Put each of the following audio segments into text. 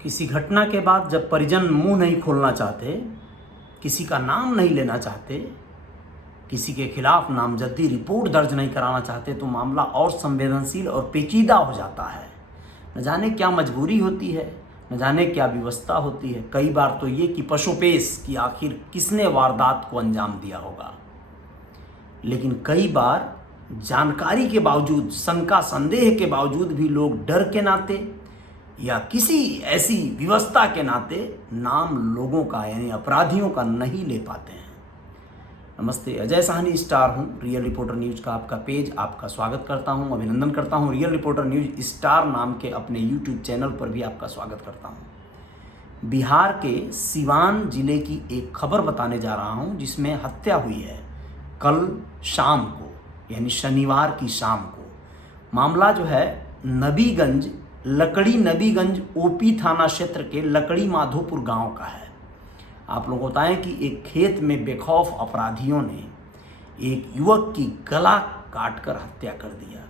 किसी घटना के बाद जब परिजन मुंह नहीं खोलना चाहते, किसी का नाम नहीं लेना चाहते, किसी के खिलाफ नामजदगी रिपोर्ट दर्ज नहीं कराना चाहते, तो मामला और संवेदनशील और पेचीदा हो जाता है। न जाने क्या मजबूरी होती है, न जाने क्या व्यवस्था होती है। कई बार तो ये कि पशुपेश कि आखिर किसने वारदात को अंजाम दिया होगा। लेकिन कई बार जानकारी के बावजूद, शंका संदेह के बावजूद भी लोग डर के नाते या किसी ऐसी व्यवस्था के नाते नाम लोगों का यानी अपराधियों का नहीं ले पाते हैं। नमस्ते, अजय साहनी स्टार हूं। रियल रिपोर्टर न्यूज़ का आपका पेज आपका स्वागत करता हूं, अभिनंदन करता हूं। रियल रिपोर्टर न्यूज़ स्टार नाम के अपने यूट्यूब चैनल पर भी आपका स्वागत करता हूं। बिहार के सिवान जिले की एक खबर बताने जा रहा हूं जिसमें हत्या हुई है कल शाम को, यानी शनिवार की शाम को। मामला जो है नबीगंज ओपी थाना क्षेत्र के लकड़ी माधोपुर गांव का है। आप लोग बताएं कि एक खेत में बेखौफ अपराधियों ने एक युवक की गला काटकर हत्या कर दिया।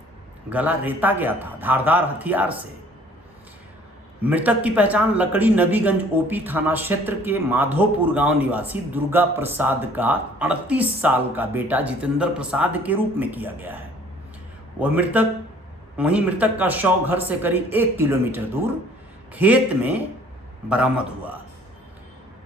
गला रेता गया था धारदार हथियार से। मृतक की पहचान लकड़ी नबीगंज ओपी थाना क्षेत्र के माधोपुर गांव निवासी दुर्गा प्रसाद का 38 साल का बेटा जितेंद्र प्रसाद के रूप में किया गया है। वहीं मृतक का शव घर से करीब 1 किलोमीटर दूर खेत में बरामद हुआ।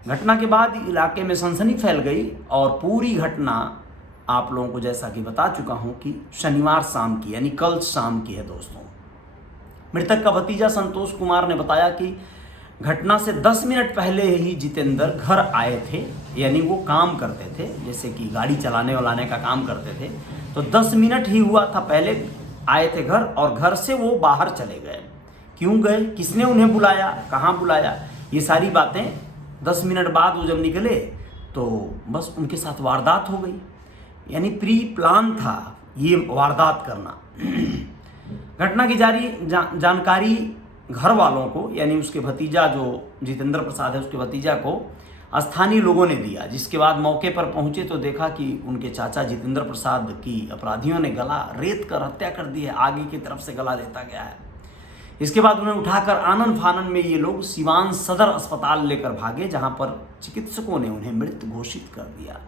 घटना के बाद इलाके में सनसनी फैल गई और पूरी घटना आप लोगों को जैसा कि बता चुका हूं कि शनिवार शाम की यानी कल शाम की है दोस्तों। मृतक का भतीजा संतोष कुमार ने बताया कि घटना से 10 मिनट पहले ही जितेंद्र घर आए थे, यानी वो काम करते थे, जैसे कि गाड़ी चलाने वालाने का काम करते थे। तो 10 मिनट ही हुआ था, पहले आए थे घर और घर से वो बाहर चले गए। क्यों गए, किसने उन्हें बुलाया, कहाँ बुलाया, ये सारी बातें 10 मिनट बाद वो जब निकले तो बस उनके साथ वारदात हो गई। यानी प्री प्लान था ये वारदात करना। घटना की जानकारी घर वालों को, यानी उसके भतीजा जो जितेंद्र प्रसाद है उसके भतीजा को स्थानीय लोगों ने दिया, जिसके बाद मौके पर पहुंचे तो देखा कि उनके चाचा जितेंद्र प्रसाद की अपराधियों ने गला रेत कर हत्या कर दी है। आगे की तरफ से गला रेता गया है। इसके बाद उन्हें उठाकर आनन फानन में ये लोग सिवान सदर अस्पताल लेकर भागे, जहां पर चिकित्सकों ने उन्हें मृत घोषित कर दिया।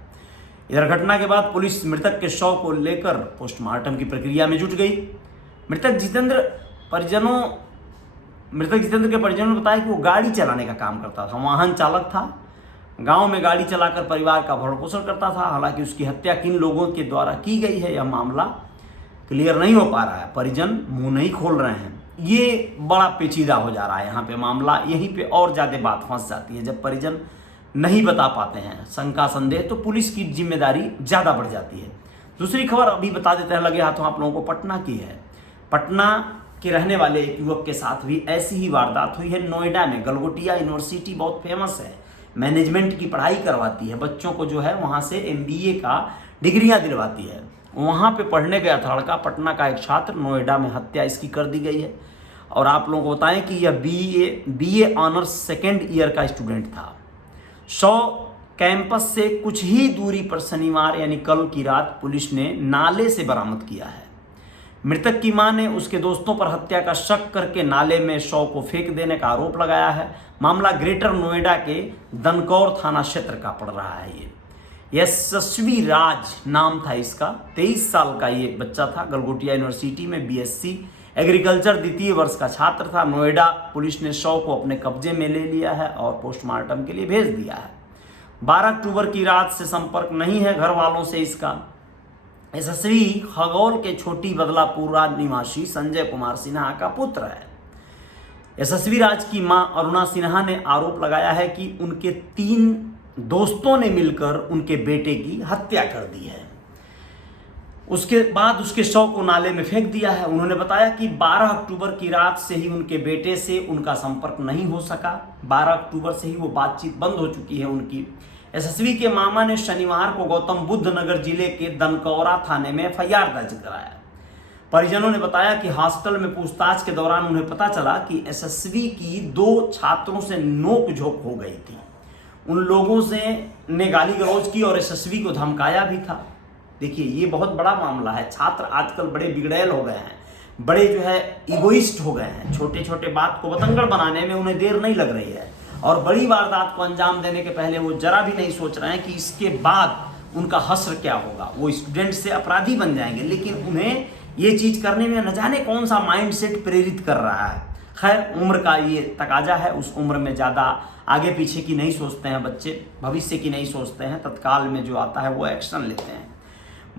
इधर घटना के बाद पुलिस मृतक के शव को लेकर पोस्टमार्टम की प्रक्रिया में जुट गई। मृतक जितेंद्र के परिजनों ने बताया कि वो गाड़ी चलाने का काम करता था, वाहन चालक था, गांव में गाड़ी चलाकर परिवार का भरण पोषण करता था। हालांकि उसकी हत्या किन लोगों के द्वारा की गई है यह मामला क्लियर नहीं हो पा रहा है। परिजन मुंह नहीं खोल रहे हैं। ये बड़ा पेचीदा हो जा रहा है यहाँ पे मामला। यहीं पे और ज़्यादा बात फंस जाती है जब परिजन नहीं बता पाते हैं, शंका संदेह, तो पुलिस की जिम्मेदारी ज़्यादा बढ़ जाती है। दूसरी खबर अभी बता देते हैं, लगे हाथों आप लोगों को, पटना की है। पटना के रहने वाले एक युवक के साथ भी ऐसी ही वारदात हुई है। नोएडा में गलगोटिया यूनिवर्सिटी बहुत फेमस है, मैनेजमेंट की पढ़ाई करवाती है, बच्चों को जो है वहाँ से MBA का डिग्रियाँ दिलवाती है। वहाँ पे पढ़ने गया था लड़का, पटना का एक छात्र, नोएडा में हत्या इसकी कर दी गई है। और आप लोगों को बताएं कि यह BA ऑनर्स सेकेंड ईयर का स्टूडेंट था। कैंपस से कुछ ही दूरी पर शनिवार यानी कल की रात पुलिस ने नाले से बरामद किया है। मृतक की मां ने उसके दोस्तों पर हत्या का शक करके नाले में शव को फेंक देने का आरोप लगाया है। मामला ग्रेटर नोएडा के दनकौर थाना क्षेत्र का पड़ रहा है। ये यशस्वी राज नाम था इसका, 23 साल का ये बच्चा था। गलगोटिया यूनिवर्सिटी में BSc एग्रीकल्चर द्वितीय वर्ष का छात्र था। नोएडा पुलिस ने शव को अपने कब्जे में ले लिया है और पोस्टमार्टम के लिए भेज दिया है। 12 अक्टूबर की रात से संपर्क नहीं है घर वालों से इसका। यशस्वी खगौल के छोटी बदलापुरा निवासी संजय कुमार सिन्हा का पुत्र है। यशस्वी राज की मां अरुणा सिन्हा ने आरोप लगाया है कि उनके 3 दोस्तों ने मिलकर उनके बेटे की हत्या कर दी है। उसके बाद उसके शव को नाले में फेंक दिया है। उन्होंने बताया कि 12 अक्टूबर की रात से ही उनके बेटे से उनका संपर्क नहीं हो सका। 12 अक्टूबर से ही वो बातचीत बंद हो चुकी है उनकी। यशस्वी के मामा ने शनिवार को गौतम बुद्ध नगर जिले के दनकौरा थाने में FIR दर्ज कराया। परिजनों ने बताया कि हॉस्टल में पूछताछ के दौरान उन्हें पता चला कि यशस्वी की 2 छात्रों से नोकझोंक हो गई थी। उन लोगों ने गाली गलौज की और यशस्वी को धमकाया भी था। देखिए, ये बहुत बड़ा मामला है। छात्र आजकल बड़े बिगड़ैल हो गए हैं। बड़े जो है इगोइस्ट हो गए हैं। छोटे छोटे बात को बतंगड़ बनाने में उन्हें देर नहीं लग रही है, और बड़ी वारदात को अंजाम देने के पहले वो जरा भी नहीं सोच रहे हैं कि इसके बाद उनका हश्र क्या होगा। वो स्टूडेंट से अपराधी बन जाएंगे, लेकिन उन्हें ये चीज करने में न जाने कौन सा माइंडसेट प्रेरित कर रहा है। खैर, उम्र का ये तकाजा है, उस उम्र में ज़्यादा आगे पीछे की नहीं सोचते हैं बच्चे, भविष्य की नहीं सोचते हैं, तत्काल में जो आता है वो एक्शन लेते हैं।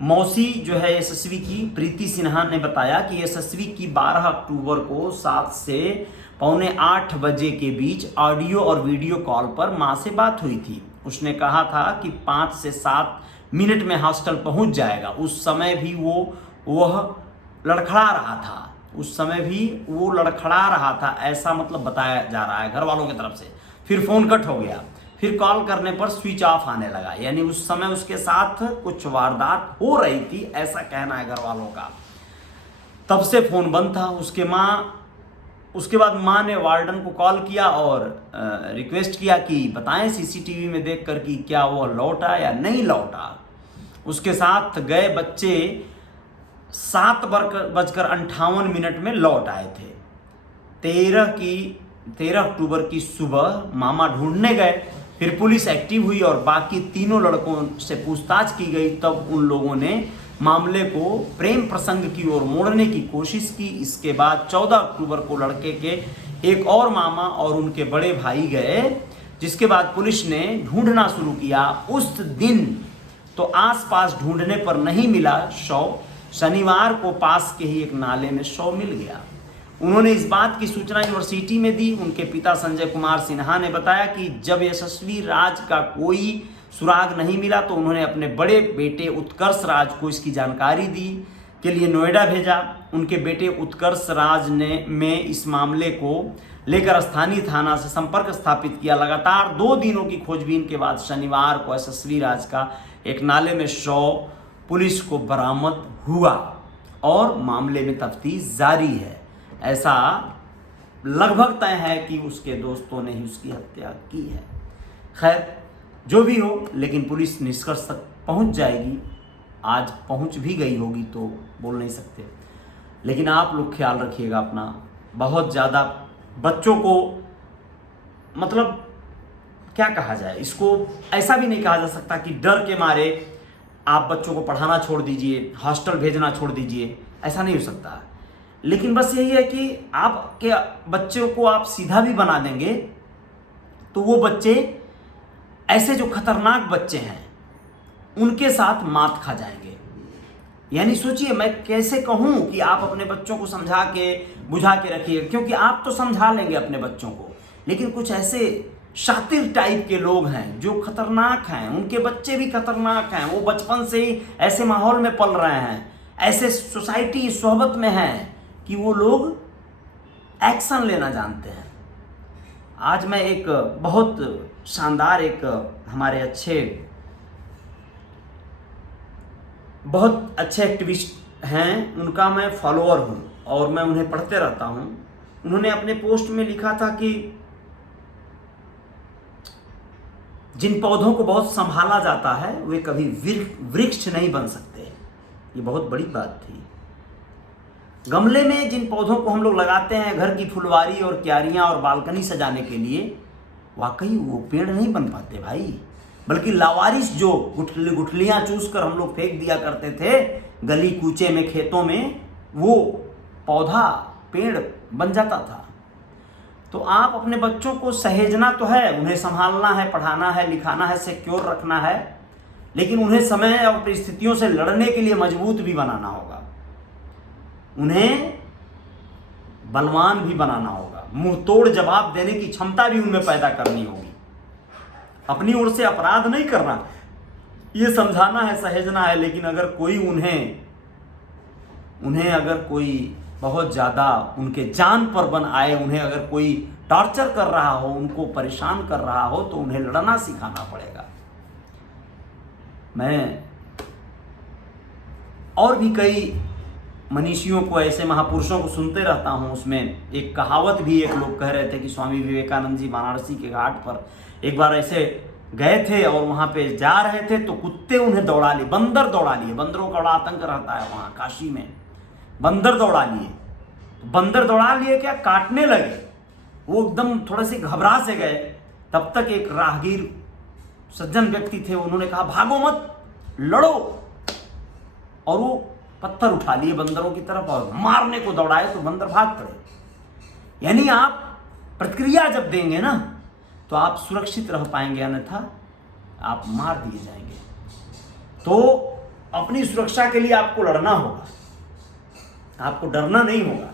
मौसी जो है यशस्वी की, प्रीति सिन्हा ने बताया कि यशस्वी की 12 अक्टूबर को 7 से पौने 8 बजे के बीच ऑडियो और वीडियो कॉल पर माँ से बात हुई थी। उसने कहा था कि 5 से 7 मिनट में हॉस्टल पहुंच जाएगा। उस समय भी वह लड़खड़ा रहा था, उस समय भी वो लड़खड़ा रहा था, ऐसा मतलब बताया जा रहा है घर वालों की तरफ से। फिर फ़ोन कट हो गया, फिर कॉल करने पर स्विच ऑफ आने लगा, यानी उस समय उसके साथ कुछ वारदात हो रही थी, ऐसा कहना है घर वालों का। तब से फ़ोन बंद था। उसके बाद माँ ने वार्डन को कॉल किया और रिक्वेस्ट किया कि बताएं सीसीटीवी में देखकर कि क्या वो लौटा या नहीं लौटा। उसके साथ गए बच्चे 7:58 में लौट आए थे। 13 अक्टूबर की सुबह मामा ढूंढने गए, फिर पुलिस एक्टिव हुई और बाकी तीनों लड़कों से पूछताछ की गई। तब उन लोगों ने मामले को प्रेम प्रसंग की ओर मोड़ने की कोशिश की। इसके बाद 14 अक्टूबर को लड़के के एक और मामा और उनके बड़े भाई गए, जिसके बाद पुलिस ने ढूंढना शुरू किया। उस दिन तो आसपास ढूंढने पर नहीं मिला शव। शनिवार को पास के ही एक नाले में शव मिल गया। उन्होंने इस बात की सूचना यूनिवर्सिटी में दी। उनके पिता संजय कुमार सिन्हा ने बताया कि जब यशस्वी राज का कोई सुराग नहीं मिला तो उन्होंने अपने बड़े बेटे उत्कर्ष राज को इसकी जानकारी दी के लिए नोएडा भेजा। उनके बेटे उत्कर्ष राज ने इस मामले को लेकर स्थानीय थाना से संपर्क स्थापित किया। लगातार 2 दिनों की खोजबीन के बाद शनिवार को यशस्वी राज का एक नाले में शव पुलिस को बरामद हुआ और मामले में तफ्तीश जारी है। ऐसा लगभग तय है कि उसके दोस्तों ने ही उसकी हत्या की है। खैर, जो भी हो, लेकिन पुलिस निष्कर्ष तक पहुंच जाएगी। आज पहुंच भी गई होगी तो बोल नहीं सकते, लेकिन आप लोग ख्याल रखिएगा अपना। बहुत ज़्यादा बच्चों को, मतलब क्या कहा जाए, इसको ऐसा भी नहीं कहा जा सकता कि डर के मारे आप बच्चों को पढ़ाना छोड़ दीजिए, हॉस्टल भेजना छोड़ दीजिए, ऐसा नहीं हो सकता। लेकिन बस यही है कि आपके बच्चों को आप सीधा भी बना देंगे तो वो बच्चे, ऐसे जो खतरनाक बच्चे हैं, उनके साथ मात खा जाएंगे। यानी सोचिए, मैं कैसे कहूं कि आप अपने बच्चों को समझा के बुझा के रखिए, क्योंकि आप तो समझा लेंगे अपने बच्चों को, लेकिन कुछ ऐसे शातिर टाइप के लोग हैं जो खतरनाक हैं, उनके बच्चे भी खतरनाक हैं। वो बचपन से ही ऐसे माहौल में पल रहे हैं, ऐसे सोसाइटी सोहबत में हैं कि वो लोग एक्शन लेना जानते हैं। आज मैं एक बहुत शानदार, एक हमारे बहुत अच्छे एक्टिविस्ट हैं, उनका मैं फॉलोअर हूं और मैं उन्हें पढ़ते रहता हूं। उन्होंने अपने पोस्ट में लिखा था कि जिन पौधों को बहुत संभाला जाता है वे कभी वृक्ष नहीं बन सकते। ये बहुत बड़ी बात थी। गमले में जिन पौधों को हम लोग लगाते हैं घर की फुलवारी और क्यारियां और बालकनी सजाने के लिए, वाकई वो पेड़ नहीं बन पाते भाई, बल्कि लावारिस जो गुठलियां चूस कर हम लोग फेंक दिया करते थे गली कूचे में, खेतों में, वो पौधा पेड़ बन जाता था। तो आप अपने बच्चों को सहेजना तो है, उन्हें संभालना है, पढ़ाना है, लिखाना है, सिक्योर रखना है, लेकिन उन्हें समय और परिस्थितियों से लड़ने के लिए मजबूत भी बनाना होगा, उन्हें बलवान भी बनाना होगा, मुंह तोड़ जवाब देने की क्षमता भी उनमें पैदा करनी होगी। अपनी ओर से अपराध नहीं करना, ये समझाना है, सहेजना है, लेकिन अगर कोई उन्हें अगर कोई बहुत ज़्यादा उनके जान पर बन आए, उन्हें अगर कोई टॉर्चर कर रहा हो, उनको परेशान कर रहा हो, तो उन्हें लड़ना सिखाना पड़ेगा। मैं और भी कई मनीषियों को, ऐसे महापुरुषों को सुनते रहता हूँ। उसमें एक कहावत भी एक लोग कह रहे थे कि स्वामी विवेकानंद जी वाराणसी के घाट पर एक बार ऐसे गए थे और वहाँ पे जा रहे थे तो कुत्ते उन्हें दौड़ा लिए, बंदर दौड़ा लिए। बंदरों का बड़ा आतंक रहता है वहाँ काशी में, बंदर दौड़ा लिए बंदर दौड़ा लिए, क्या काटने लगे, वो एकदम थोड़े से घबरा से गए। तब तक एक राहगीर सज्जन व्यक्ति थे, उन्होंने कहा भागो मत, लड़ो। और वो पत्थर उठा लिए बंदरों की तरफ और मारने को दौड़ाए तो बंदर भाग पड़े। यानी आप प्रतिक्रिया जब देंगे ना तो आप सुरक्षित रह पाएंगे, अन्यथा आप मार दिए जाएंगे। तो अपनी सुरक्षा के लिए आपको लड़ना होगा, आपको डरना नहीं होगा,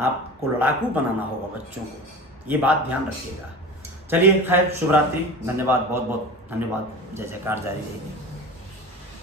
आपको लड़ाकू बनाना होगा बच्चों को, ये बात ध्यान रखिएगा। चलिए खैर, शुभ रात्रि, धन्यवाद, बहुत बहुत धन्यवाद, जय जयकार जारी रहेगी।